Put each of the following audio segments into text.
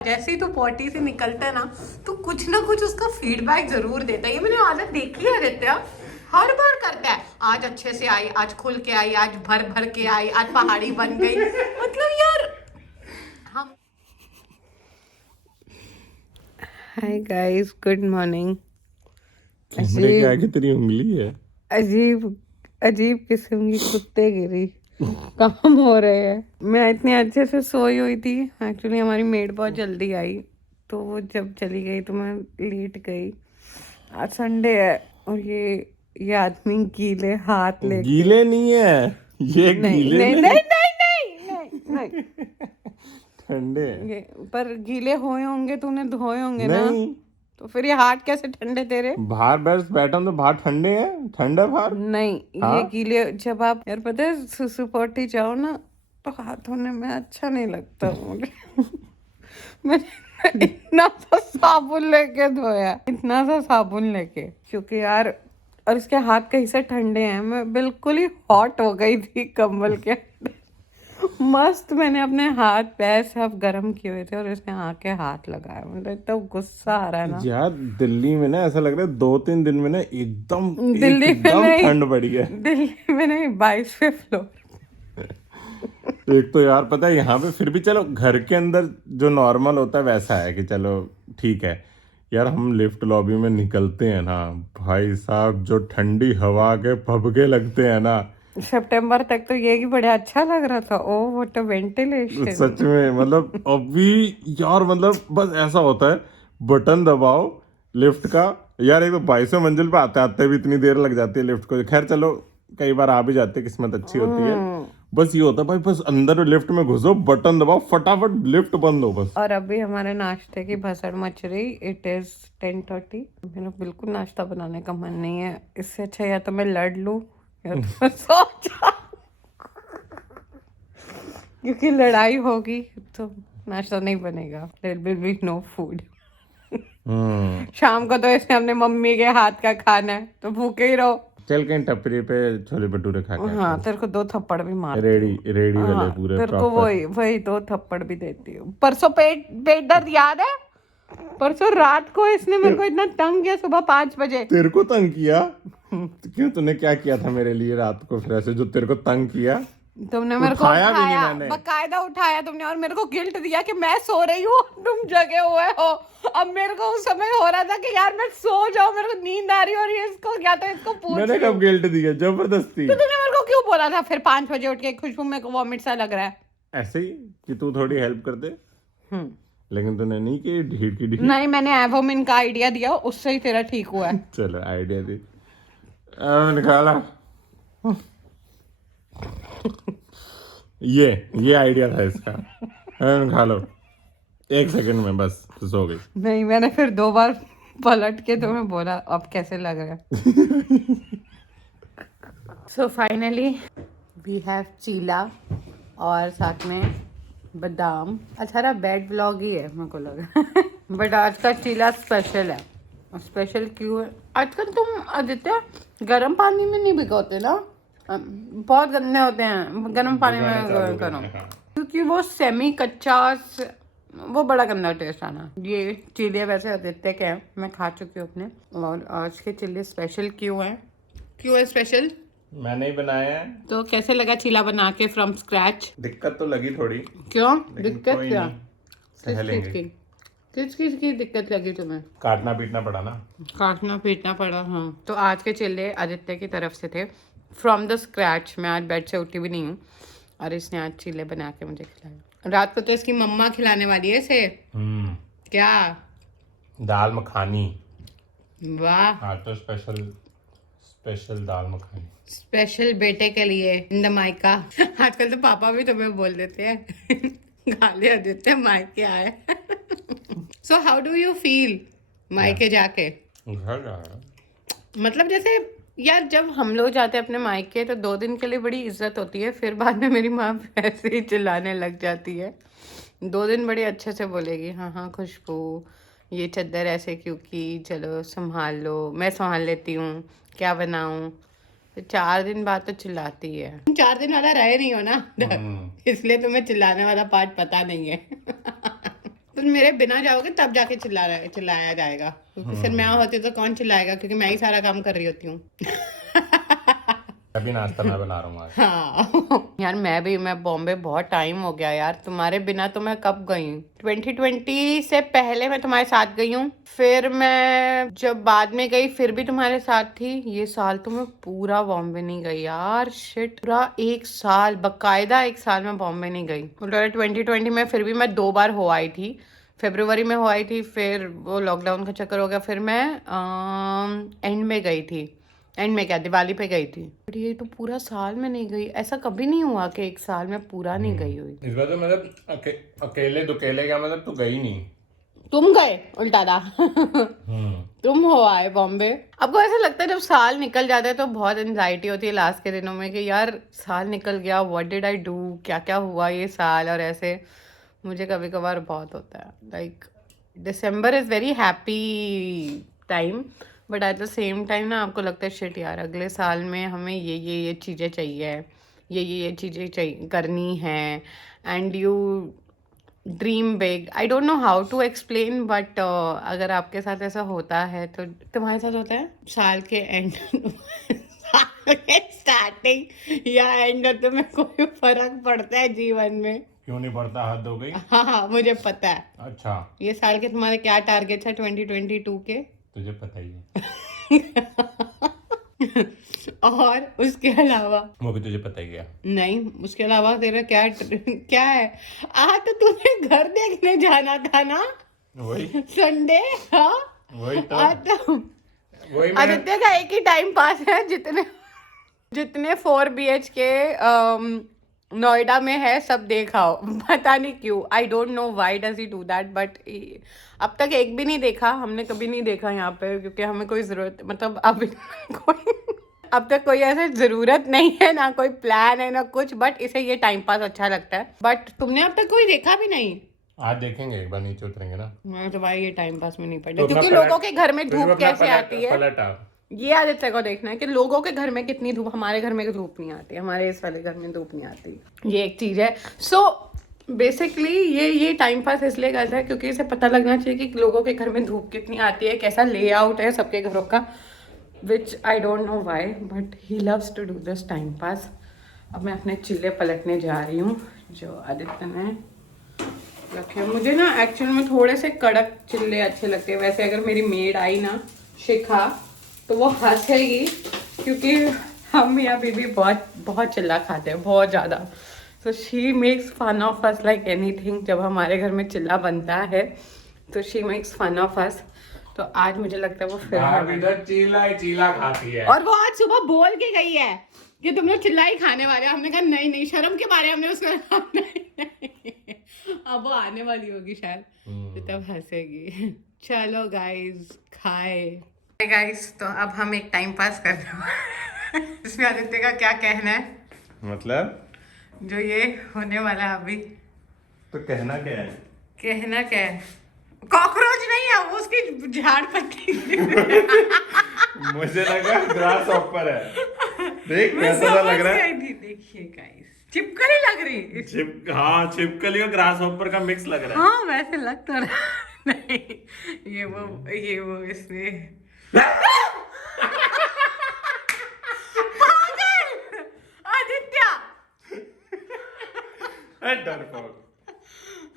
जैसे ही तू पॉटी से निकलता है ना तो कुछ ना कुछ उसका फीडबैक जरूर देता है। ये मैंने आदत देखी है आदित्य, हर बार करता है। आज अच्छे से आई, आज खुल के आई, आज भर भर के आई, आज पहाड़ी बन गई। मतलब यार हम। Hi guys, good morning. कैमरे के आगे तेरी उंगली है। अजीब अजीब किस्म की कुत्ते गिरी काम हो रहे हैं। मैं इतने अच्छे से सोई हुई थी। एक्चुअली हमारी मेड बहुत जल्दी आई, तो वो जब चली गई तो मैं लेट गई। आज संडे है और ये आदमी गीले हाथ लेके। गीले नहीं है ये, नहीं गीले नहीं नहीं नहीं नहीं नहीं, नहीं। ठंडे ये पर गीले हुए होंगे, तूने धोए होंगे ना, नहीं। तो फिर ये हाथ कैसे ठंडे तेरे? बाहर बैठा हूं तो बाहर ठंडे हैं, ठंडा बाहर। नहीं हाँ? ये गीले, जब आप यार पता है सुसु पॉटी जाओ ना तो हाथ धोने में अच्छा नहीं लगता मुझे। मैंने इतना सा साबुन लेके धोया, इतना सा साबुन लेके, क्योंकि यार और इसके हाथ कहीं से ठंडे हैं। मैं बिल्कुल ही हॉट हो गई थी कंबल के अंदर। मस्त मैंने अपने हाथ पैर सब गर्म किए हुए थे और इसने आके हाथ लगाया। मतलब इतना गुस्सा आ रहा है ना। यार दिल्ली में ना ऐसा लग रहा है 2-3 दिन में ना एकदम दिल्ली में नहीं, ठंड बढ़ी है। दिल्ली में नहीं, 22वें फ्लोर। एक तो यार पता है यहाँ पे फिर भी चलो घर के अंदर जो नॉर्मल होता है वैसा है कि चलो ठीक है। यार हम लिफ्ट लॉबी में निकलते हैं ना, भाई साहब जो ठंडी हवा के फबके लगते हैं ना, सितंबर तक तो ये ही बड़ा अच्छा लग रहा था। Oh what a ventilation. सच में। मतलब अभी यार मतलब बस ऐसा होता है, बटन दबाओ लिफ्ट का। यार एक तो 22वें मंजिल पे आते आते भी इतनी देर लग जाती है लिफ्ट को। खैर चलो कई बार आ भी जाते, किस्मत अच्छी होती है। बस ये होता है भाई, बस अंदर लिफ्ट में घुसो, बटन दबाओ, फटाफट लिफ्ट बंद हो बस। और अभी हमारे नाश्ते की भसड़ मच रही। It is 10:30। मेरा बिल्कुल नाश्ता बनाने का मन नहीं है। इससे अच्छा या तो मैं लड़ लूं या तो मैं सो जाऊं। क्योंकि लड़ाई होगी तो नाश्ता नहीं बनेगा। There will be no food. शाम को तो इसने अपने मम्मी के हाथ का खाना है, तो भूखे ही रहो। चल कहीं टपरी पे छोले भटूरे खा के हाँ, तेरे को 2 थप्पड़ भी मारती रेडी हूँ। रेडी वाले हाँ, पूरे तेरे को प्रॉपर। वही वही 2 थप्पड़ भी देती हूँ। परसों पेट पेट दर्द याद है? परसों रात को इसने मेरे को इतना तंग किया, सुबह 5 बजे। तेरे को तंग किया? तो क्यों, तूने क्या किया था मेरे लिए रात को फिर ऐसे जो तेरे को तंग किया? तुमने मेरे को उठाया भी नहीं उठाया, मैंने। बकायदा उठाया तुमने, और मेरे को गिल्ट दिया कि मैं सो रही हूँ, तुम जगे हुए हो। अब मेरे को उस समय हो रहा था कि यार मैं सो जाऊं, मेरे को नींद आ रही है और ये इसको क्या तो इसको पूछ मैंने कब गिल्ट दिया? जबरदस्ती। तो तूने मेरे को क्यों बोला था फिर 5 बजे उठ के, खुशबू में वॉमिट सा लग रहा है? ऐसे ही कि तू थोड़ी हेल्प कर दे। लेकिन तूने नहीं की, ढीठ की ढीठ। नहीं, मैंने एवोमिन का आइडिया दिया, उससे ही तेरा ठीक हुआ है। चलो आइडिया दी, निकाला। ये आइडिया था इसका। खा लो 1 सेकंड में, बस तो सो गई। नहीं, मैंने फिर 2 बार पलट के तुम्हें बोला अब कैसे लग रहा है। सो फाइनली वी हैव चीला और साथ में बादाम। अच्छा बेड ब्लॉग ही है मेरे को लगा। बट आज का चीला स्पेशल है। स्पेशल क्यों है? आजकल तुम आदित्य गर्म पानी में नहीं भिगोते ना? बहुत गंदे होते हैं, गर्म पानी में करो, क्योंकि वो सेमी कच्चा वो बड़ा गंदा टेस्ट आना। ये चीले वैसे आदित्य के हैं, मैं खा चुकी हूँ अपने। और आज के चीले स्पेशल क्यों है स्पेशल? मैंने ही बनाया है। तो कैसे लगा चीला बना के फ्रॉम स्क्रैच? दिक्कत तो लगी थोड़ी। क्यों लेकिन दिक्कत? कोई क्या नहीं, सह लेंगे। किस चीज की दिक्कत लगी तुम्हें? काटना पीटना पड़ा ना। काटना पीटना पड़ा, हाँ। तो आज के चीले आदित्य की तरफ से थे फ्रॉम द स्क्रैच। मैं आज बेड से उठी भी नहीं हूँ और इसने आज चीले बना के मुझे खिलाया। रात को तो इसकी मम्मा खिलाने वाली है इसे। क्या? दाल मखानी। वाह, आज तो स्पेशल दाल मखानी, स्पेशल बेटे के लिए इन द मायका। आजकल तो पापा भी तुम्हें बोल देते हैं। गाली देते हैं मायके आए। So how do you feel मायके जाके? घर जा रहा है। मतलब जैसे यार जब हम लोग जाते हैं अपने मायके तो 2 दिन के लिए बड़ी इज्जत होती है, फिर बाद में मेरी माँ ऐसे ही चिल्लाने लग जाती है। 2 दिन बड़ी अच्छे से बोलेगी, हाँ हाँ खुशबू ये चादर ऐसे क्यों की, चलो संभाल लो, मैं संभाल लेती हूँ, क्या बनाऊँ। तो 4 दिन बाद तो चिल्लाती है। तुम 4 दिन वाला रहे नहीं हो ना, इसलिए तुम्हें चिल्लाने वाला पार्ट पता नहीं है। तुम मेरे बिना जाओगे तब जाके चिल्लाया जाएगा, क्योंकि फिर मैं होती तो कौन चिल्लाएगा, क्योंकि मैं ही सारा काम कर रही होती हूँ। अभी नाश्ता मैं बना रहा हूँ आज। हाँ यार मैं बॉम्बे बहुत टाइम हो गया यार, तुम्हारे बिना तो मैं कब गई हूँ। 2020 से पहले मैं तुम्हारे साथ गई हूँ, फिर मैं जब बाद में गई फिर भी तुम्हारे साथ थी। ये साल तो मैं पूरा बॉम्बे नहीं गई यार, शिट, पूरा 1 साल, बकायदा 1 साल में बॉम्बे नहीं गई। 2020 में फिर भी मैं 2 बार हो आई थी, फरवरी में हो आई थी, फिर वो लॉकडाउन का चक्कर हो गया, फिर मैं एंड में गई थी। एंड में क्या, दिवाली पे गई थी। बट ये तो पूरा साल में नहीं गई, ऐसा कभी नहीं हुआ कि 1 साल में पूरा नहीं गई हुई। इस बार तो मतलब अकेले दुकेले का मतलब तू गई नहीं, तुम गए उल्टा था। तुम हो आए बॉम्बे। आपको ऐसा लगता है जब साल निकल जाता है तो बहुत एंजाइटी होती है लास्ट के दिनों में कि यार साल निकल गया, व्हाट डिड आई डू, क्या क्या हुआ ये साल, और ऐसे मुझे कभी कभार बहुत होता है। Like December is very happy time, but at the same time ना आपको लगता है शिट यार अगले साल में हमें ये चीज़ें चाहिए, ये चीज़ें चाहिए करनी है, and you dream big. I don't know how to explain, but अगर आपके साथ ऐसा होता है तो तुम्हारे साथ होता है साल के एंड स्टार्टिंग या एंड, तुम्हें कोई फर्क पड़ता है जीवन में? क्यों नहीं पड़ता, हद हो गई। हाँ मुझे पता है। अच्छा, ये साल के तुम्हारे क्या टारगेट्स है 2022 के? तुझे पता ही है। और उसके अलावा? वो भी तुझे पता ही है। नहीं, उसके अलावा तेरा क्या क्या है? तो तूने घर देखने जाना था ना, वही संडे। हाँ वही तो वही मैं आदित्य का एक ही टाइम पास है, जितने 4 BHK नोएडा में है सब देखाओ। पता नहीं क्यों, आई don't know why does he do that, but अब तक एक भी नहीं देखा, हमने कभी नहीं देखा यहाँ पे, क्योंकि हमें कोई जरूरत, मतलब अब तक कोई ऐसे जरूरत नहीं है, ना कोई प्लान है ना कुछ, बट इसे ये टाइम पास अच्छा लगता है। बट तुमने अब तक कोई देखा भी नहीं? आज देखेंगे, एक बार नीचे उतरेंगे ना। मैं तो भाई ये टाइम पास में नहीं पड़ा, तो क्योंकि लोगों के घर में धूप कैसे आती है, पलटा ये आदित्य को देखना है कि लोगों के घर में कितनी धूप, हमारे घर में धूप नहीं आती, हमारे इस वाले घर में धूप नहीं आती, ये एक चीज है। सो बेसिकली ये टाइम पास इसलिए करता है क्योंकि इसे पता लगना चाहिए कि लोगों के घर में धूप कितनी आती है, कैसा लेआउट है सबके घरों का, which I don't know why, but he loves to do this time pass. अब मैं अपने चिल्ले पलटने जा रही हूँ जो आदित्य ने रखे। मुझे ना एक्चुअल में थोड़े से कड़क चिल्ले अच्छे लगते हैं, वैसे अगर मेरी मेड आई ना शिखा तो वो हंसेगी, क्योंकि हम या बीबी बहुत चिल्ला खाते हैं, बहुत ज़्यादा। So she makes fun of us like anything. जब हमारे घर में चिल्ला बनता है तो she makes fun of us. तो आज मुझे लगता है वो फिर चीला खाती है, और वो आज सुबह बोल के गई है कि तुम लोग चिल्ला ही खाने वाले। हमने कहा नहीं, शर्म के बारे हमने उसको नहीं। अब वो आने वाली होगी शायद, तो तब हंसेगी। चलो गाइस खाए। गाइस तो अब हम एक टाइम पास कर रहे हैं। इसमें आदित्य का क्या कहना है? मतलब जो ये होने वाला है अभी, तो कहना क्या है? कहना क्या है? कॉकरोच नहीं है वो, उसकी झाड़ पत्ती। मुझे लगा ग्रास हॉपर है। देख कैसा लग रहा है। देखिए गाइस, छिपकली लग रही। हाँ, छिपकली और ग्रास हॉपर का मिक्स लग रहा है। हाँ वैसे लग तो रहा नहीं, ये वो इसमें पागल आदित्य। डरपोक।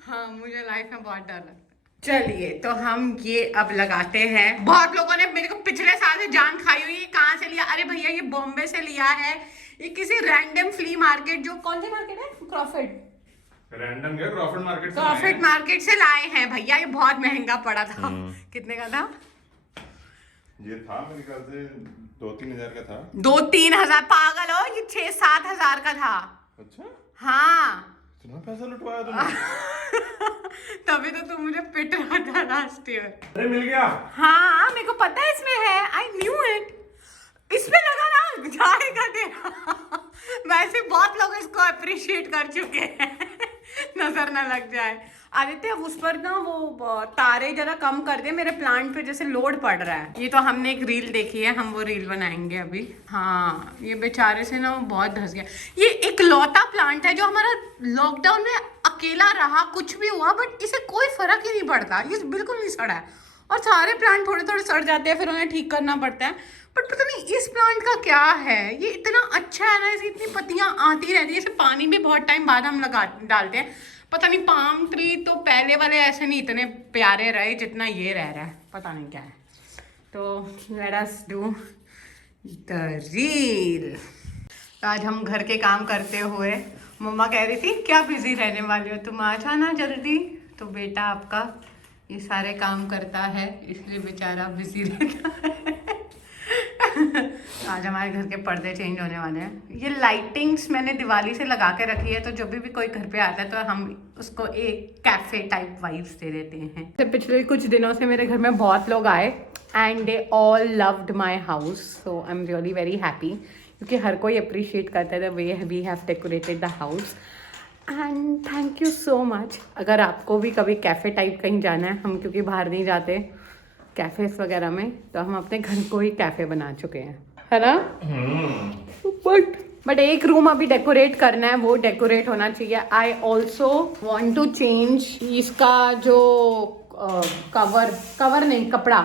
हाँ मुझे लाइफ में बहुत डर लगता है। चलिए तो हम ये अब लगाते हैं। बहुत लोगों ने मेरे को पिछले साल से जान खाई हुई है, कहाँ से लिया? अरे भैया ये बॉम्बे से लिया है, ये किसी रैंडम फ्ली मार्केट, जो कौन सी मार्केट है? क्रॉफर्ड। रैंडम क्या? क्रॉफर्ड मार्केट से लाए हैं भैया। ये बहुत महंगा पड़ा था। कितने का था ये? था मेरे ख्याल से 2-3 हजार का था। 2-3 हजार? पागल हो, ये 6-7 हजार का था। अच्छा हाँ इतना पैसा लुटवाया तुमने? तभी तो तुम मुझे पिट रहा था लास्ट ईयर। अरे मिल गया। हाँ मेरे को पता है इसमें है, आई न्यू इट। इसमें लगा ना जाएगा तेरा। वैसे बहुत लोग इसको अप्रिशिएट कर चुके हैं। नजर ना लग जाए। आदित्य उस पर ना वो तारे जरा कम कर दे, मेरे प्लांट पे जैसे लोड पड़ रहा है। ये तो हमने एक रील देखी है, हम वो रील बनाएंगे अभी। हाँ ये बेचारे से ना वो बहुत धस गया। ये एक लौता प्लांट है जो हमारा लॉकडाउन में अकेला रहा, कुछ भी हुआ, बट इसे कोई फर्क ही नहीं पड़ता, ये बिल्कुल नहीं सड़ा है। और सारे प्लांट थोड़े थोड़े सड़ जाते हैं, फिर उन्हें ठीक करना पड़ता है। बट पता नहीं इस प्लांट का क्या है, ये इतना अच्छा है ना, इसकी इतनी पत्तियां आती रहती है, इसे पानी भी बहुत टाइम बाद हम डालते हैं। पता नहीं पाम ट्री तो पहले वाले ऐसे नहीं इतने प्यारे रहे जितना ये रह रहा है, पता नहीं क्या है। तो let us do the reel. आज हम घर के काम करते हुए, मम्मा कह रही थी क्या बिजी रहने वाली हो तुम, आ जाना जल्दी। तो बेटा आपका ये सारे काम करता है इसलिए बेचारा बिजी रहता है। आज हमारे घर के पर्दे चेंज होने वाले हैं। ये लाइटिंग्स मैंने दिवाली से लगा के रखी है, तो जब भी कोई घर पे आता है तो हम उसको एक कैफे टाइप वाइब्स दे देते हैं। तो पिछले कुछ दिनों से मेरे घर में बहुत लोग आए and they all loved my house, so I am really very happy, क्योंकि हर कोई अप्रिशिएट करता है the way we have decorated the house and thank you so much. अगर आपको भी कभी कैफ़े टाइप कहीं जाना है, हम क्योंकि बाहर नहीं जाते कैफ़ेस वगैरह में, तो हम अपने घर को ही कैफ़े बना चुके हैं, है ना। बट एक रूम अभी डेकोरेट करना है, वो डेकोरेट होना चाहिए। I also want to change इसका जो कवर नहीं, कपड़ा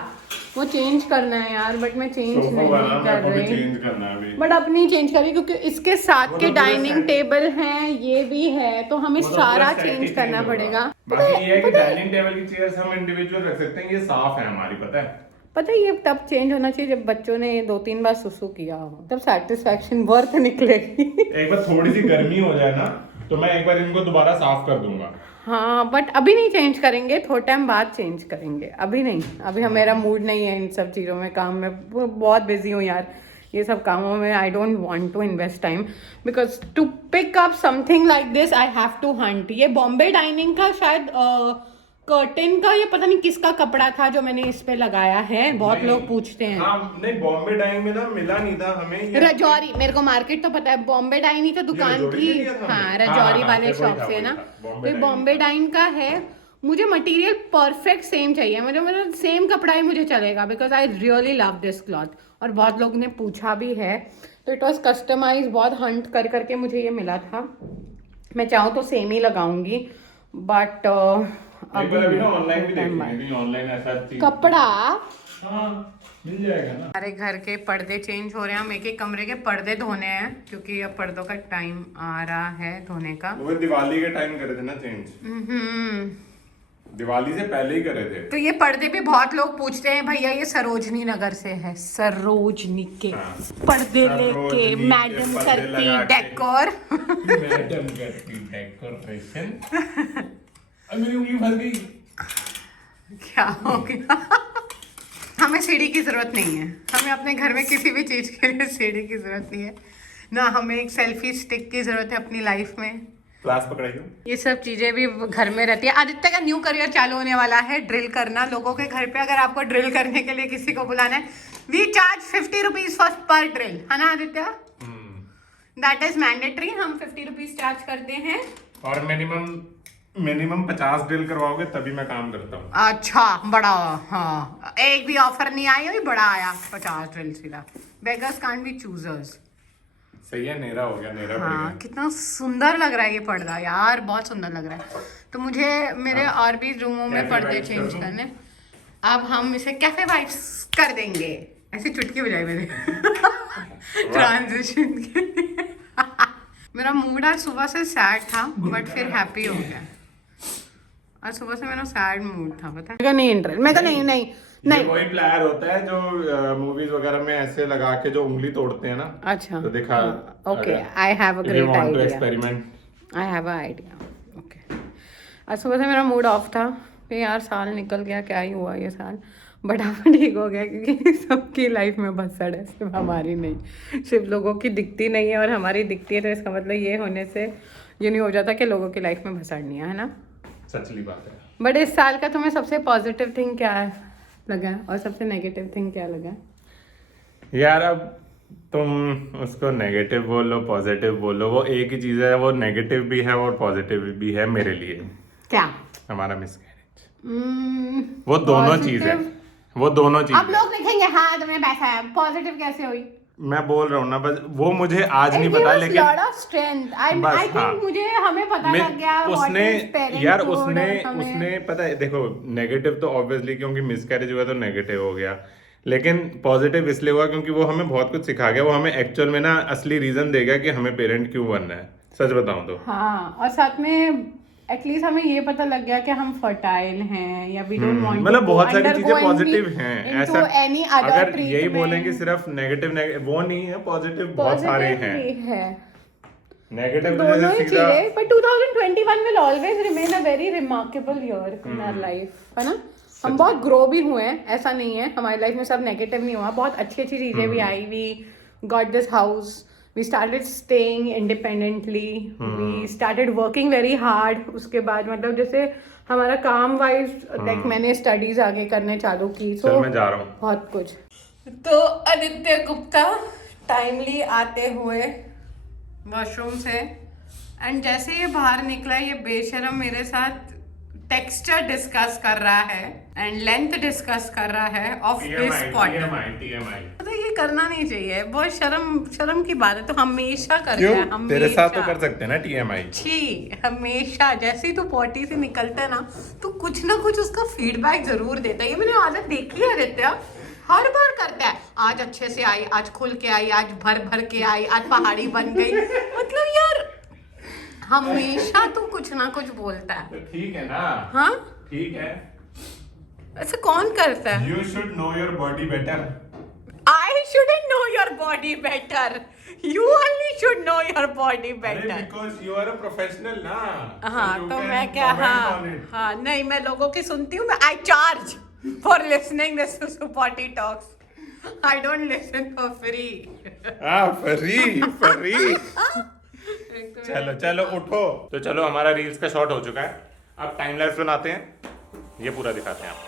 वो चेंज करना है यार, बट मैं चेंज नहीं कर रही। बट अब नहीं चेंज कर रही क्योंकि इसके साथ के डाइनिंग टेबल हैं, ये भी है, तो हमें सारा चेंज करना पड़ेगा। बाकी ये है कि डाइनिंग टेबल की चेयर्स हम इंडिविजुअल रख सकते हैं, ये साफ है हमारी, पता है ये तब चेंज होना चाहिए जब बच्चों ने 2-3 बार सुसु किया हो, तब सेटिस्फैक्शन वर्थ निकलेगी। एक बार थोड़ी सी गर्मी हो जाए ना, तो मैं एक बार इनको दोबारा साफ कर दूंगा। हाँ, बट अभी नहीं चेंज करेंगे, थोड़ा टाइम बाद चेंज करेंगे, अभी नहीं। अभी मेरा मूड नहीं है इन सब चीज़ों में, काम में बहुत बिजी हूँ यार, ये सब कामों में I don't want to invest time, because to pick up something like this I have to hunt. ये बॉम्बे डाइनिंग का शायद कर्टेन का, ये पता नहीं किसका कपड़ा था जो मैंने इस पे लगाया है, बहुत लोग पूछते हैं। हाँ, नहीं बॉम्बे डाइनिंग में ना मिला नहीं था हमें, रजौरी, मेरे को मार्केट तो पता है, बॉम्बे डाइन ही तो दुकान थी। हाँ, रजौरी वाले शॉप से ना, तो बॉम्बे डाइन का है। मुझे मटेरियल परफेक्ट सेम चाहिए, मुझे मतलब सेम कपड़ा ही मुझे चलेगा, because I really love this cloth. और बहुत लोग ने पूछा भी है, तो इट वॉज कस्टमाइज, बहुत हंट कर करके मुझे ये मिला था। मैं चाहूँ तो सेम ही लगाऊंगी, बट अभी ना ऑनलाइन भी देखेंगे, ऑनलाइन ऐसा कपड़ा मिल जाएगा ना। हमारे घर के पर्दे चेंज हो रहे हैं, हम एक कमरे के पर्दे धोने हैं, क्योंकि अब पर्दों का टाइम आ रहा है धोने का। वो दिवाली के टाइम करे थे ना चेंज, दिवाली से पहले ही करे थे। तो ये पर्दे भी बहुत लोग पूछते हैं, भैया ये सरोजनी नगर से है, सरोजनी के पर्दे लेके मैडम करती डेकोर। मैडम करती डेकोरेशन। मेरी उंगली फंस गई, क्या हो गया? हमें सीढ़ी की जरूरत नहीं है, हमें अपने घर में किसी भी चीज के लिए सीढ़ी की जरूरत नहीं है ना, हमें एक सेल्फी स्टिक की जरूरत है अपनी लाइफ में। क्लास पकड़ाइयो, ये सब चीजें भी घर में रहती है। आदित्य का न्यू करियर चालू होने वाला है, ड्रिल करना लोगों के घर पे। अगर आपको ड्रिल करने के लिए किसी को बुलाना है, we charge 50 rupees per drill, है ना आदित्य? दैट इज मैंडेटरी, हम 50 रुपीज चार्ज करते हैं। और मिनिमम 50 ड्रिल करवाओगे तभी मैं काम करता हूँ। अच्छा, बड़ा, हाँ, एक भी ऑफर नहीं आया, भी बड़ा आया 50 ड्रिल सीधा। Beggars can't be choosers. सही है, नेरा हो गया, नेरा। हाँ, कितना सुंदर लग रहा है ये पर्दा यार, बहुत सुंदर लग रहा है। तो मुझे मेरे और भी रूमों में पर्दे चेंज करने, अब हम इसे कैफे वाइब्स कर देंगे। ऐसी चुटकी बजाई मैंने ट्रांजिशन के लिए। मेरा मूड आज सुबह से सैड था, बट फिर हैप्पी हो गया। आज सुबह से मेरा सैड मूड था, पता है? नहीं इंटरेस्ट, मैं नहीं वही प्लेयर होता है जो मूवीज वगैरह में ऐसे लगा के जो उंगली तोड़ते हैं ना। अच्छा, तो दिखा। Okay, I have a great idea, experiment, I have a idea. Okay, आज सुबह से मेरा मूड ऑफ था कि यार साल निकल गया, क्या ही हुआ ये साल, बट अब ठीक हो गया, क्योंकि सबकी लाइफ में भसड़ है, सिर्फ हमारी नहीं। सिर्फ लोगों की दिखती नहीं है और हमारी दिखती है, तो इसका मतलब ये होने से ये नहीं हो जाता कि लोगों की लाइफ में भसड़ नहीं है ना। सचली बात है। बट इस साल का तुम्हें सबसे पॉजिटिव थिंग क्या लगा और सबसे नेगेटिव थिंग क्या लगा? यार अब तुम उसको नेगेटिव बोलो पॉजिटिव बोलो, वो एक ही चीज है, वो नेगेटिव भी है और पॉजिटिव भी है मेरे लिए। क्या? हमारा मिसकैरेज। वो दोनों चीज है, वो दोनों चीज। अब लोग देखेंगे हाँ तुम्हें पैसा है, पॉजिटिव कैसे हुई? मैं बोल रहा हूँ ना, बस वो मुझे आज नहीं पता, लेकिन बस हाँ, मुझे हमें पता लग गया उसने यार उसने पता है, देखो नेगेटिव तो ऑब्वियसली क्योंकि मिसकैरेज हुआ तो नेगेटिव हो गया, लेकिन पॉजिटिव इसलिए हुआ क्योंकि वो हमें बहुत कुछ सिखा गया। वो हमें एक्चुअल में ना असली रीजन देगा कि हमें पेरेंट क्यों बनना है, सच बताऊं तो। हाँ, और साथ में एटलीस्ट हमें ये पता लग गया कि हम फर्टाइल हैं या वी डोंट वांट, मतलब बहुत सारी चीजें पॉजिटिव हैं, ऐसा एनी अदर अगर यही बोलेंगे सिर्फ नेगेटिव वो नहीं है, पॉजिटिव बहुत सारे हैं। नेगेटिव दोनों ही चीजें, but 2021 will always remain a very remarkable year in our life, है ना? हम बहुत ग्रो भी हुए हैं, ऐसा नहीं है हमारी लाइफ में सब नेगेटिव नहीं हुआ, बहुत अच्छी अच्छी चीजें भी आई। We got this house, we started staying independently, we started working very hard। उसके बाद मतलब जैसे हमारा काम वाइज लाइक मैंने स्टडीज आगे करने चालू की, तो मैं जा रहा हूँ बहुत कुछ। तो आदित्य गुप्ता टाइमली आते हुए वॉशरूम से, एंड जैसे ये बाहर निकला ये बेशरम मेरे साथ टेक्सचर डिस्कस कर रहा है एंड लेंथ डिस्कस कर रहा है ऑफ हिज स्पॉट। तो ये करना नहीं चाहिए, बहुत शर्म की बात है। तो हमेशा करते हैं, हमेशा तेरे साथ तो कर सकते हैं ना TMI। छी, हमेशा जैसे ही तू पॉटी से निकलता है ना, तो कुछ ना कुछ उसका फीडबैक जरूर देता है। ये मैंने आदत देखी है आदित्य, हर बार करता है। आज अच्छे से आई, आज खुल के आई, आज भर भर के आई, आज पहाड़ी बन गई। मतलब यार हमेशा तू कुछ ना कुछ बोलता है। तो ठीक है ना? हाँ ठीक है। ऐसा कौन करता है? You should know your body better. I shouldn't know your body better. You only should know your body better. Because you are a professional ना। हाँ so तो मैं क्या, हाँ नहीं, मैं लोगों की सुनती हूँ। I charge for listening this to potty talks. I don't listen for free. free. चलो उठो। तो चलो हमारा रील्स का शॉट हो चुका है, अब टाइम लैप्स बनाते हैं, ये पूरा दिखाते हैं आपको।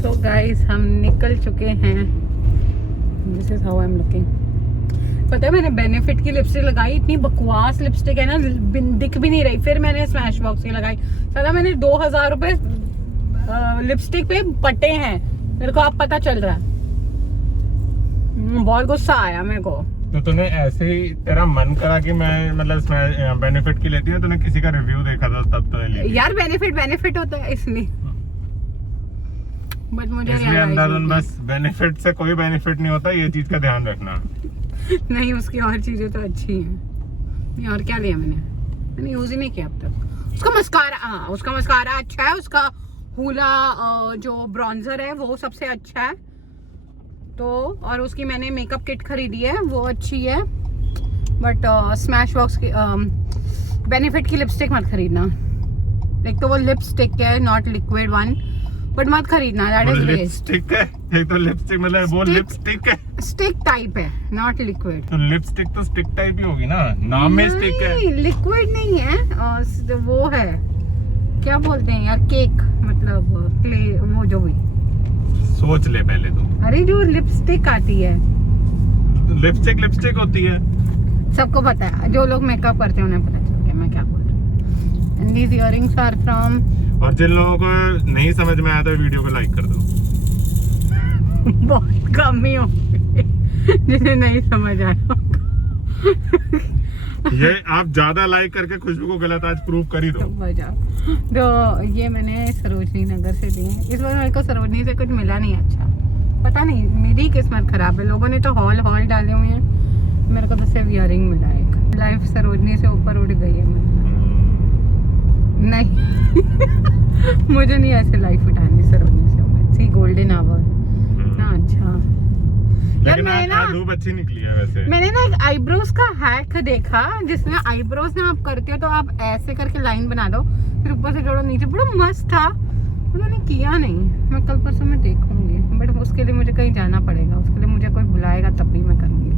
So guys, हम निकल चुके हैं। This is how I'm looking. पता है मैंने बेनिफिट की लिपस्टिक लगाई, इतनी बकवास लिपस्टिक है ना, दिख भी नहीं रही। फिर मैंने स्मैश बॉक्स की लगाई, साला मैंने 2000 रुपए लिपस्टिक पे पटे हैं, मेरे को अब पता चल रहा है। बहुत गुस्सा आया मेरे को। तो तूने ऐसे ही तेरा मन करा कि मैं मतलब बेनिफिट की लेती है, तूने किसी का रिव्यू देखा था तब तो ले यार बेनिफिट होता है इसलिए, बट मुझे अंदर बस बेनिफिट से कोई बेनिफिट नहीं होता, ये चीज का ध्यान रखना। नहीं, उसकी और चीजें तो अच्छी हैं। नहीं, और क्या लिया मैंने यूज ही नहीं किया अब तक। उसका मस्कारा अच्छा है, उसका हुला जो ब्रॉन्जर है वो सबसे अच्छा है। तो और उसकी मैंने मेकअप किट खरीदी है, वो अच्छी है। बट स्मैश बॉक्स की बेनिफिट की लिपस्टिक मत खरीदना। एक तो वो लिपस्टिक है, नॉट लिक्विड वन, बट मत खरीदना, दैट इज वेस्ट। लिपस्टिक है, एक तो लिपस्टिक मतलब वो लिपस्टिक है, स्टिक टाइप है, नॉट लिक्विड। तो लिपस्टिक तो स्टिक टाइप ही होगी ना, नाम में स्टिक है, लिक्विड नहीं है। वो है क्या बोलते हैं यार, केक मतलब क्ले, वो जो भी। सोच ले पहले तो। अरे जो लिपस्टिक आती है, लिपस्टिक होती है, सबको पता है, जो लोग मेकअप करते हैं उन्हें पता चल गया मैं क्या बोल रही हूँ। And these earrings are from, और जिन लोगों को नहीं समझ में आया तो वीडियो को लाइक कर दो। बहुत कम ही होंगे जिन्हें नहीं समझ आया। ये आप ज्यादा लाइक करके खुशबू को गलत आज प्रूव कर ही दो। तो ये मैंने सरोजनी नगर से लिए। इस बार मेरे को सरोजनी से कुछ मिला नहीं अच्छा, पता नहीं मेरी किस्मत खराब है। लोगों ने तो हॉल डाले हुए हैं, मेरे को तो सिर्फ इयररिंग मिला एक। लाइफ सरोजनी से ऊपर उड़ गई है मतलब। नहीं मुझे नहीं ऐसे लाइफ उठानी सरोजनी से ऊपर। सी गोल्डन आवर ना, अच्छा। लेकिन आज धूप अच्छी निकली है वैसे। मैंने ना एक आईब्रोज का हैक देखा, जिसमें आईब्रोज ना आप करते हो तो आप ऐसे करके लाइन बना दो, फिर ऊपर से जोड़ो नीचे, बड़ा मस्त था। उन्होंने किया नहीं, मैं कल परसों में देखूंगी, बट उसके लिए मुझे कहीं जाना पड़ेगा, उसके लिए मुझे कोई बुलाएगा तब भी मैं करूंगी।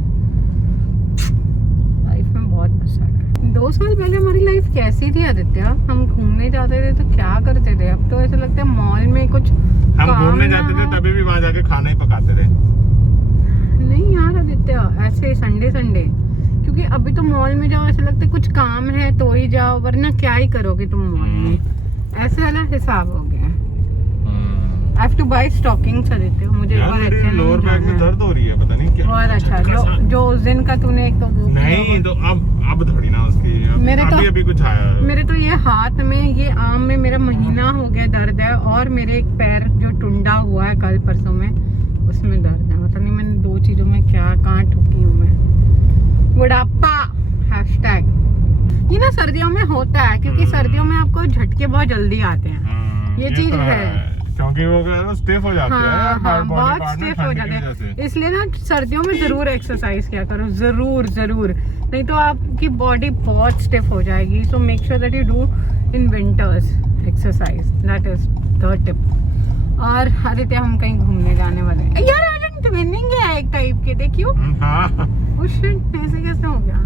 लाइफ में बहुत गुस्सा है। 2 साल पहले हमारी लाइफ कैसी थी आदित्य? हम घूमने जाते थे तो क्या करते थे? अब तो ऐसा लगता है मॉल में कुछ हम घूमने जाते थे तभी भी वहाँ जाके खाना ही पकाते थे। नहीं यार आदित्य, ऐसे संडे क्योंकि अभी तो मॉल में जाओ ऐसा लगता है कुछ काम है तो ही जाओ, वरना क्या ही करोगे तुम मॉल में, ऐसे वाला हिसाब हो गया। I have to buy stockings Aditya, मुझे लोअर बैक में दर्द हो रही है, पता नहीं क्या। और अच्छा जो उस दिन का तूने एक तो वो नहीं तो अब थोड़ी ना उसकी मेरे तो अभी कुछ आया। मेरे तो ये हाथ में, ये आर्म में मेरा महीना हो गया दर्द है, और मेरे एक पैर जो टुंडा हुआ है कल परसों में, उसमें दर्द है। पता नहीं मैंने 2 चीजों में कहाँ ठुकी हूँ मैं। बुढ़ापा #। ये ना सर्दियों में होता है, क्योंकि सर्दियों में आपको झटके बहुत जल्दी आते हैं, ये चीज है। क्योंकि वो स्टिफ हो जाते हैं, बहुत स्टिफ हो जाते हैं, इसलिए ना सर्दियों में जरूर एक्सरसाइज किया करो, जरूर, नहीं तो आपकी बॉडी बहुत स्टिफ हो जाएगी। So make sure that you do in winters exercise, that is the tip. और आदित्य हम कहीं घूमने जाने वाले हैं यार, आज ट्विनिंग है एक टाइप के, देखियो ऐसे कैसे हो गया।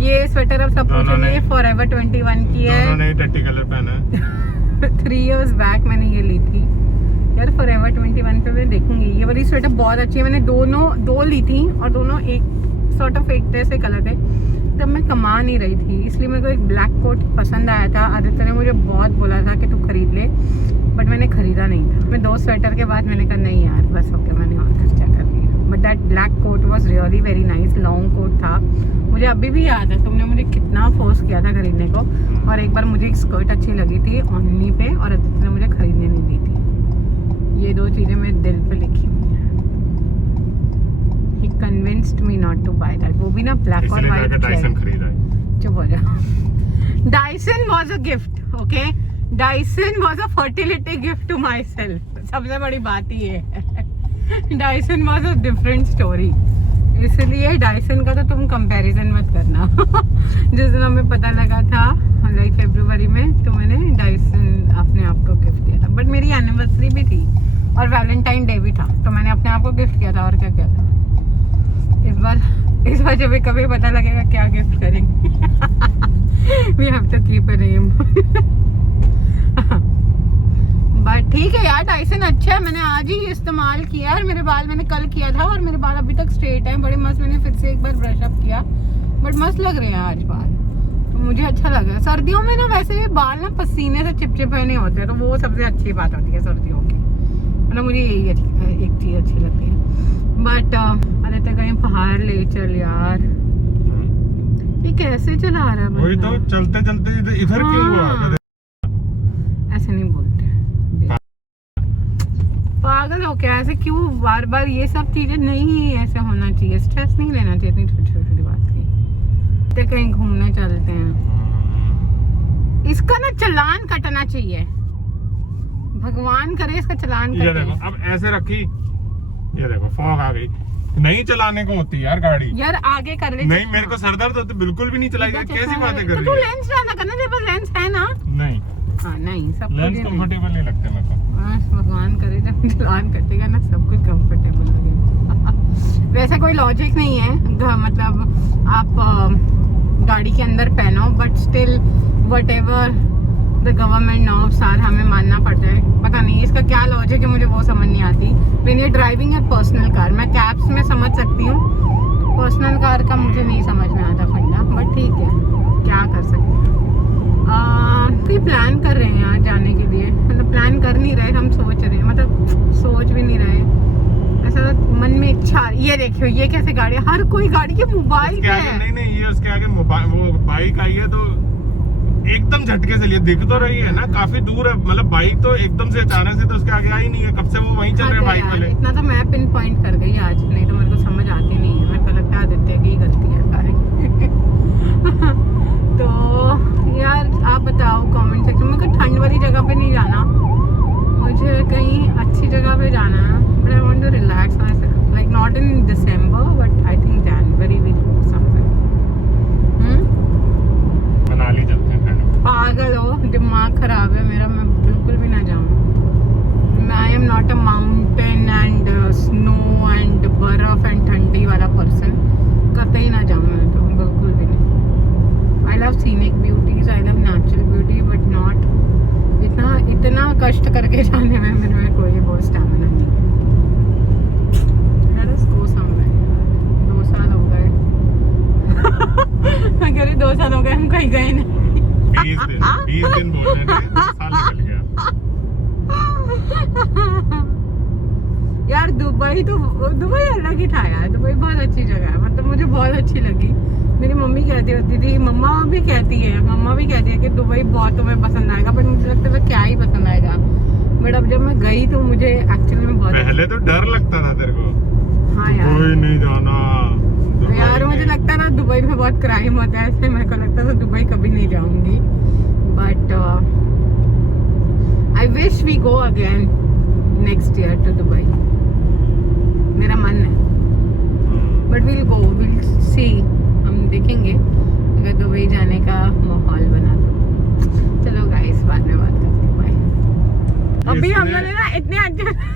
ये स्वेटर अब सब पूछेंगे फॉरएवर 21 की है, दोनों ने टट्टी कलर पहना है। 3 years बैक मैंने ये ली थी यार, फॉरएवर 21 पे मैं देखूंगी। ये वाली स्वेटर बहुत अच्छी है, मैंने दो ली थी, और दोनों एक सॉर्ट ऑफ एक जैसे कलर थे। तब मैं कमा नहीं रही थी, इसलिए मेरे को एक ब्लैक कोट पसंद आया था। आदित्य ने मुझे बहुत बोला था कि तू खरीद ले, बट मैंने खरीदा नहीं था। मैं 2 स्वेटर के बाद मैंने कहा नहीं यार बस हो गया, मैंने और खर्चा कर लिया। But that black coat was really very nice, long coat था। मुझे अभी भी याद है तुमने मुझे कितना फोर्स किया था खरीदने को, और एक बार मुझे एक स्कर्ट अच्छी लगी थी ऑनली पे, और आदित्य ने मुझे खरीदने नहीं दी थी। ये 2 चीजें मेरे दिल पे लिखी हुई हैं। He convinced me not to buy that, वो भी ना ब्लैक और व्हाइट डायसन खरीदा है। चुप हो जा। Dyson was a gift, okay, Dyson was a fertility gift to myself. सबसे बड़ी बात ही है, Dyson was a different story, इसलिए डायसन का तो तुम कंपैरिजन मत करना। जिस दिन हमें पता लगा था लाइक फरवरी में, तो मैंने डायसन अपने आप को गिफ्ट किया था। बट मेरी एनिवर्सरी भी थी और वैलेंटाइन डे भी था, तो मैंने अपने आप को गिफ्ट किया था। और क्या किया था इस बार जब कभी पता लगेगा क्या गिफ्ट करेंगे। We have to keep a name. But ठीक है यार, डायसन अच्छा है, मैंने आज ही इस्तेमाल किया है। मेरे बाल मैंने कल किया था और मेरे बाल अभी तक स्ट्रेट हैं, बड़े मस्त। मैंने फिर से एक बार ब्रश अप किया, बट मस्त लग रहे हैं आज बाल, तो मुझे अच्छा लगा। सर्दियों में ना वैसे भी बाल ना पसीने से चिपचिपे नहीं होते, तो वो सबसे अच्छी बात होती है सर्दियों की, मतलब मुझे यही एक चीज अच्छी लगती है। बट अरे तो कहीं पहाड़ ले चल यार, ये कैसे चला रहा है? वही तो चलते इधर क्यों हुआ? ऐसे नहीं बोलते, पागल हो क्या? ऐसे क्यों बार बार? ये सब चीजें नहीं ऐसे होना चाहिए, स्ट्रेस नहीं लेना चाहिए इतनी छोटी छोटी बात की। तो कहीं घूमने चलते हैं, इसका ना चालान कटना चाहिए, भगवान करे इसका चालान कटे। ये देखो अब ऐसे रखी, ये देखो फॉग आ गई। नहीं चलाने को होती यार गाड़ी, यार आगे कर ले। नहीं मेरे को सर दर्द होता, बिल्कुल भी नहीं चलाई। कैसी बातें कर रही है? तो तू लेंस डालना करना, तेरे पास लेंस है ना? नहीं, हाँ नहीं, सब लेंस कंफर्टेबल नहीं लगते मेरे को। भगवान करे जब चालान कटेगा ना सब कुछ कंफर्टेबल लगेगा। वैसे कोई लॉजिक नहीं है, मतलब आप गाड़ी के अंदर पहनो, but still whatever the government norms are, हमें मानना पड़ता है। पता नहीं इसका क्या लॉजिक है, मुझे वो समझ नहीं आती। When you driving A personal car, मैं कैब्स में समझ सकती हूँ, पर्सनल कार का मुझे नहीं समझ में आता फंडा, बट ठीक है क्या कर सकते हैं। कोई प्लान कर रहे हैं यार जाने के लिए, मतलब प्लान कर नहीं रहे, हम सोच रहे हैं, मतलब सोच भी नहीं रहे, ऐसा मन में इच्छा। ये देखियो ये कैसे गाड़ी, हर कोई गाड़ी के मोबाइल पे है। नहीं ये उसके आगे मोबाइल, वो बाइक आई है तो एकदम झटके से लिए, दिख तो रही है ना काफी दूर है, मतलब बाइक तो एकदम से अचानक से तो उसके आगे आई नहीं है, कब से वो वहीं चल रहे हैं बाइक वाले। इतना तो मैं पिन पॉइंट कर गई आज, नहीं तो मेरे को समझ आती नहीं है, मेरे को लगता है आदित्य की गलती है सारी। तो यार आप बताओ कमेंट सेक्शन में, मेरे को ठंड वाली जगह पे नहीं जाना, मुझे कहीं अच्छी जगह पे जाना है। But I want to relax myself, like not in December but I think January will somewhere. Manali चलते हैं ठंड में। पागल हो, दिमाग खराब है मेरा, मैं बिल्कुल भी ना जाऊँ। I am not a mountain and snow and बर्फ एंड ठंडी वाला पर्सन, कतई ना जाऊँ मैं तो, बिल्कुल भी नहीं। I love scenic beauties, I love natural beauty, but not इतना कष्ट करके जाने में मेरे में कोई वो स्टैमिना नहीं है। Let us go somewhere. 2 साल हो गए मैं कह रही 2 साल हो गए हम कहीं गए नहीं। 20 दिन बोलने में 2 साल निकल गया। यार दुबई अलग ही था यार। दुबई बहुत अच्छी जगह है, मतलब मुझे बहुत अच्छी लगी। मेरी मम्मी कहती होती थी, मम्मा भी कहती है कि दुबई बहुत तुम्हें पसंद आएगा, बट मुझे लगता था क्या ही पसंद आएगा। बट अब जब मैं गई तो मुझे एक्चुअली में बहुत पहले तो डर लगता था तेरे को। हाँ यार, दुबई नहीं जाना यार मुझे लगता था दुबई में बहुत क्राइम होता है, इसलिए मेरे को लगता था दुबई कभी नहीं जाऊंगी। But I wish we go again next year to Dubai, मेरा मन है। But will go, will see, हम देखेंगे अगर दुबई जाने का माहौल बना तो। चलो गाइस, बाद में बात करते हैं, बाय। अभी हम लोग ना इतने अच्छे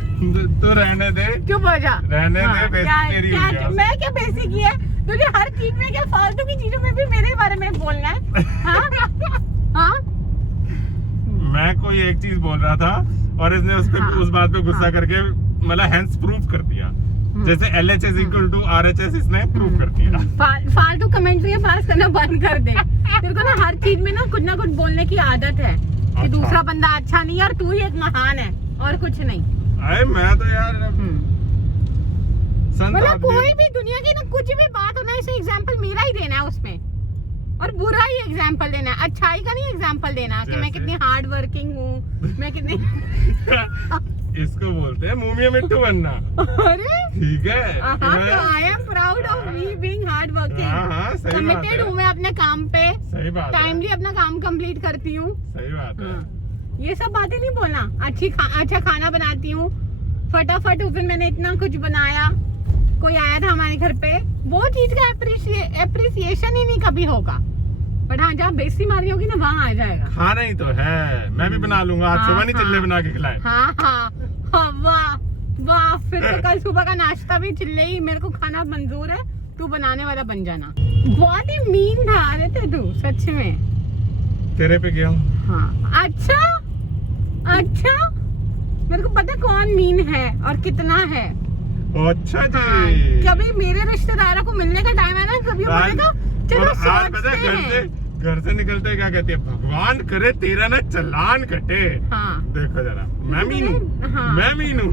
तो रहने दे, चुप हो जा, रहने दे, हाँ, बेइज्जती तेरी हुई है। मैं क्या बेइज्जती की है? तुझे हर चीज में, क्या फालतू की चीजों में भी मेरे बारे में बोलना है? हाँ? हाँ? मैं कोई एक चीज बोल रहा था और इसने उस बात पे गुस्सा करके मतलब हेंस प्रूव कर दिया। जैसे LHS इक्वल टू RHS इसने प्रूव कर दिया। फालतू कमेंट्री पास करना बंद कर दे। तेरे को ना हर चीज में ना कुछ बोलने की आदत है कि दूसरा बंदा अच्छा नहीं है और तू ही एक महान है और कुछ नहीं। अरे मैं तो यार मतलब कोई भी दुनिया की ना कुछ भी बात होना है, इसे एग्जांपल मेरा ही देना है उसमें, और बुरा ही एग्जांपल देना है, अच्छाई का नहीं एग्जांपल देना कि मैं कितनी हार्ड वर्किंग हूँ, मैं कितनी इसको बोलते हैं मुंह में मिट्टू बनना। अरे ठीक है, I am proud of me being hard working, committed हूँ मैं अपने काम पे, सही बात है, टाइमली अपना काम कंप्लीट करती हूँ। सही बात है। ये सब बातें नहीं बोलना। अच्छा खाना बनाती हूँ, फटाफट उस दिन मैंने इतना कुछ बनाया, कोई आया था हमारे घर पे, वो चीज का एप्रिसिएशन ही नहीं कभी होगा। बट हाँ, जहाँ बेइज्जती मारी होगी ना वहाँ आ जाएगा। खाना ही तो है, मैं भी बना लूंगा। आज सुबह नहीं चिल्ले बना के खिलाए। हाँ, वाह वाह, फिर तो कल सुबह का नाश्ता भी चिल्ले ही। मेरे को खाना मंजूर है, तू बनाने वाला बन जाना। बहुत ही मीन था अरे तू, सच में। तेरे पे गया हूँ। हाँ, अच्छा मेरे को पता कौन मीन है और कितना है। अच्छा जी। कभी मेरे रिश्तेदारों को मिलने का टाइम है ना, कभी बोलेगा चलो सोचते हैं। घर से निकलते क्या कहती है, भगवान करे तेरा ना चालान कटे। हाँ, देखो जरा, मैं मीनू, हाँ। मैं मीनू।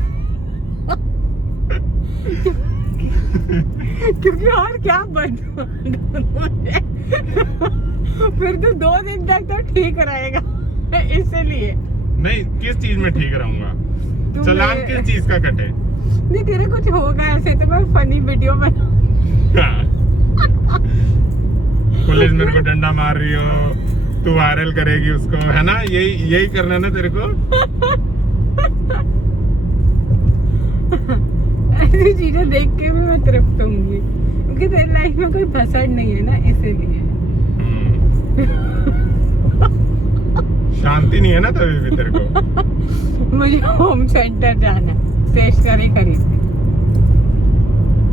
क्योंकि और क्या फिर तो 2 दिन तक तो ठीक रहेगा, इसलिए। नहीं, किस चीज में ठीक रहूंगा? चालान किस चीज का कटे? नहीं, तेरे कुछ होगा ऐसे तो मैं फनी वीडियो बना। पुलिस मेरे को डंडा मार रही हो, तू वायरल करेगी उसको, है ना? यही करना ना तेरे को। ऐसी चीजें देख के भी मैं तृप्त होंगी, क्योंकि तेरी लाइफ में कोई फसड़ नहीं है ना, इसीलिए। शांति नहीं है ना तभी भी तेरे को। मुझे होम सेंटर जाना है स्टेशनरी खरीदने।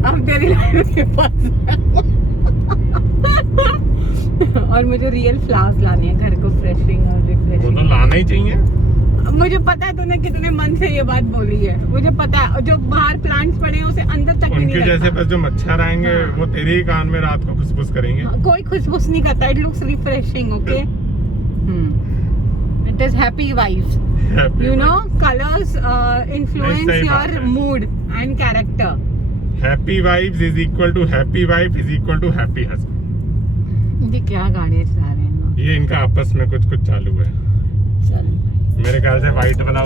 अब तेरी लाइफ के पास और मुझे रियल फ्लावर्स लाने हैं घर को, फ्रेशिंग और रिफ्रेशिंग। वो तो लाना ही चाहिए। मुझे पता है तूने कितने मन से ये बात बोली है, मुझे पता है। जो बाहर प्लांट्स पड़े हैं उसे अंदर तक भी नहीं उनके जैसे बस जो मच्छर आएंगे, हाँ। वो तेरे ही कान में रात को खुशबुश करेंगे। कोई खुशबुश नहीं करता, it looks refreshing, okay. It is happy vibes, you know, colours influence your mood and character. Happy vibes is equal to happy wife is equal to happy husband. ये क्या गाड़ियाँ चला रहे हैं लोग? ये इनका आपस में कुछ चालू है। चल मेरे ख्याल से वाइट वाला